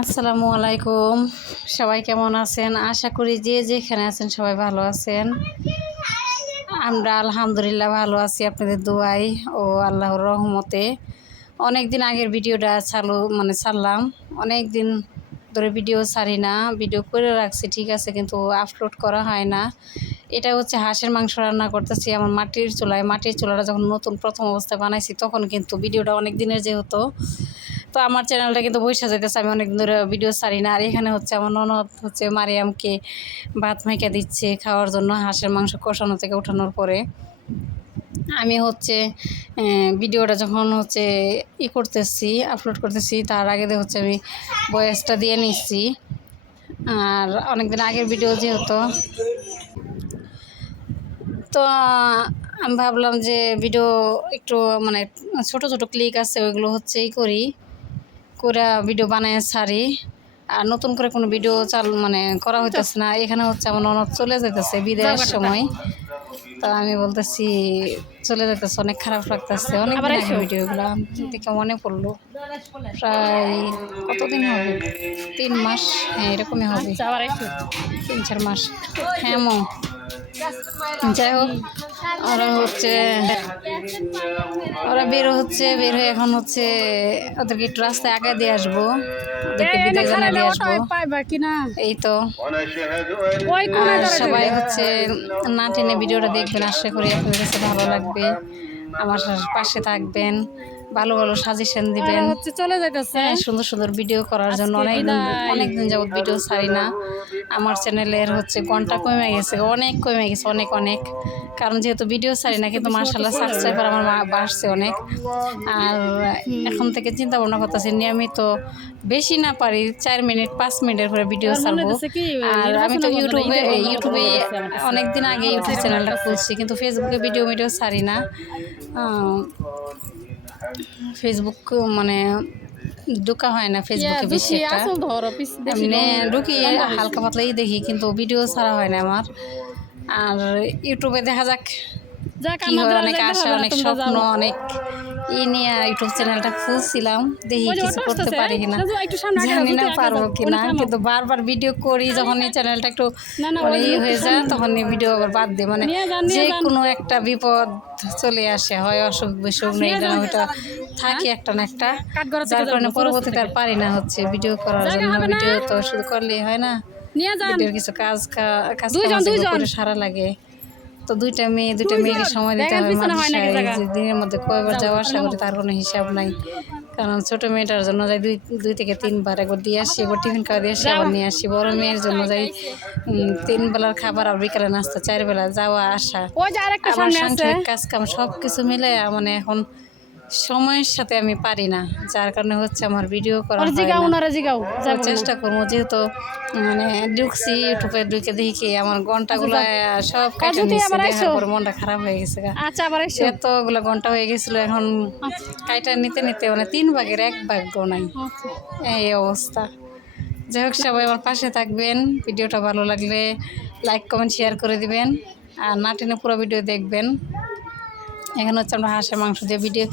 আসসালামু আলাইকুম। সবাই কেমন আছেন? আশা করি যে যেখানে আছেন সবাই ভালো আছেন। আমরা আলহামদুলিল্লাহ ভালো আছি আপনাদের দোয়ায় ও আল্লাহর রহমতে। অনেক দিন আগের ভিডিওটা ছাড়লাম। অনেক দিন ধরে ভিডিও ছাড়ি না, ভিডিও করে রাখছি ঠিক আছে, কিন্তু আপলোড করা হয় না। এটা হচ্ছে হাঁসের মাংস রান্না করতেছি আমার মাটির চুলায়। মাটির চুলাটা যখন নতুন প্রথম অবস্থায় বানাইছি তখন কিন্তু ভিডিওটা অনেক দিনের যেহেতু, তো আমার চ্যানেলটা কিন্তু বইসা যাইতেছে। আমি অনেক দিন ধরে ভিডিও ছাড়ি না। আর এখানে হচ্ছে আমার ননদ হচ্ছে মারিয়ামকে ভাত মাইকা দিচ্ছে খাওয়ার জন্য, হাঁসের মাংস কষানো থেকে ওঠানোর পরে। আমি হচ্ছে ভিডিওটা যখন হচ্ছে করতেছি, আপলোড করতেছি, তার আগে হচ্ছে আমি ভয়েসটা দিয়ে নিচ্ছি। আর অনেক দিন আগের ভিডিও যেহেতু, তো আমি ভাবলাম যে ভিডিও একটু ছোট ছোট ক্লিক আছে ওইগুলো হচ্ছেই করে ভিডিও বানায় ছাড়ি। আর নতুন করে কোনো ভিডিও করা হইতেছে না। এখানে হচ্ছে আমার ননদ চলে যেতেছে বিদায়ের সময়, তা আমি বলতেছি চলে যেতেছে, অনেক খারাপ লাগতেছে। অনেক ভিডিওগুলো দেখে মনে পড়লো, প্রায় কতদিন হবে, 3 মাস, হ্যাঁ এরকমই হবে, 3-4 মাস। হ্যাঁ যাই হোক, ওরা বের হয়ে এখন হচ্ছে ওদেরকে একটু রাস্তায় আগে দিয়ে আসবো, ওদেরকে বিদায় জানিয়ে দিয়ে আসবো। এই তো সবাই হচ্ছে না টেনে ভিডিওটা দেখবেন, আশা করি আপনাদের কাছে ভালো লাগবে। আমার পাশে থাকবেন, ভালো ভালো সাজেশন দিবেন, চলে যাইতেছে সুন্দর সুন্দর ভিডিও করার জন্য। অনেকদিন যাবত ভিডিও ছাড়ি না। আমার চ্যানেলের হচ্ছে ঘন্টা কমে গেছে, অনেক অনেক, কারণ যেহেতু ভিডিও ছাড়ি না, কিন্তু মাশাআল্লাহ সাবস্ক্রাইবার আমার বাড়ছে অনেক। আর এখন থেকে চিন্তা ভাবনা করতেছি নিয়মিত, বেশি না পারি 4 মিনিট 5 মিনিটের করে ভিডিও ছাড়বো। আর আমি তো ইউটিউবে অনেকদিন আগে ইউটিউব চ্যানেলটা খুলছি, কিন্তু ফেসবুকে ভিডিও ছাড়ি না। ফেসবুক ঢোকা হয় না ফেসবুকে বেশি একটা, এমনি ঢুকি হালকা পাতলাই দেখি, কিন্তু ভিডিও ছাড়া হয় না আমার। আর ইউটিউবে দেখা যাক কি হয়, অনেক আশা, অনেক স্বপ্ন, অনেক নিয়ে ইউটিউব চ্যানেলটা খুলছিলাম, দেখি কিছু করতে পারি কিনা, জানি না পারবো কিনা। কিন্তু বারবার ভিডিও করি, যখন এই চ্যানেলটা একটু হয়ে যায় তখন এই ভিডিও আবার বাদ দিই। যে কোনো একটা বিপদ চলে আসে, হয় অসুখ বিসুখ নেই, ওইটা থাকে একটা না একটা, যার কারণে পরবর্তীতে আর পারি না হচ্ছে ভিডিও করার জন্য। ভিডিও তো শুধু করলেই হয় না, ভিডিওর কিছু কাজ করে সারা লাগে। তো দুইটা মেয়েকে সময় দিতে হবে মাদ্রাসায়, দিনের মধ্যে কয়বার যাওয়া আসা করি তার কোনো হিসাব নাই। কারণ ছোট মেয়েটার জন্য যাই 2 থেকে 3 বার, একবার দিয়ে আসি, একবার টিফিন খাওয়া দিয়ে আসি, আবার নিয়ে আসি। বড় মেয়ের জন্য যাই 3 বেলার খাবার আর বিকালে নাস্তা, 4 বেলা যাওয়া আসা, আবার সাংসারিক কাজ কাম সব কিছু মিলে এখন সময়ের সাথে আমি পারি না, যার কারণে হচ্ছে আমার ভিডিও করা হয় না। চেষ্টা করবো, যেহেতু ঢুকছি ইউটিউবে, ঢুকে দেখি আমার ঘন্টাগুলো সব কেটে নিচ্ছে, দেখার পরে মনটা খারাপ হয়ে গেছে। এতগুলো ঘন্টা হয়ে গেছিল, এখন কাইটা নিতে 3 ভাগের 1 ভাগও নাই, এই অবস্থা। যাই হোক, সবাই আমার পাশে থাকবেন, ভিডিওটা ভালো লাগলে লাইক কমেন্ট শেয়ার করে দিবেন, আর না টেনে পুরো ভিডিও দেখবেন। এখানে হচ্ছে আমরা হাঁসের মাংস দিয়ে ভিডিও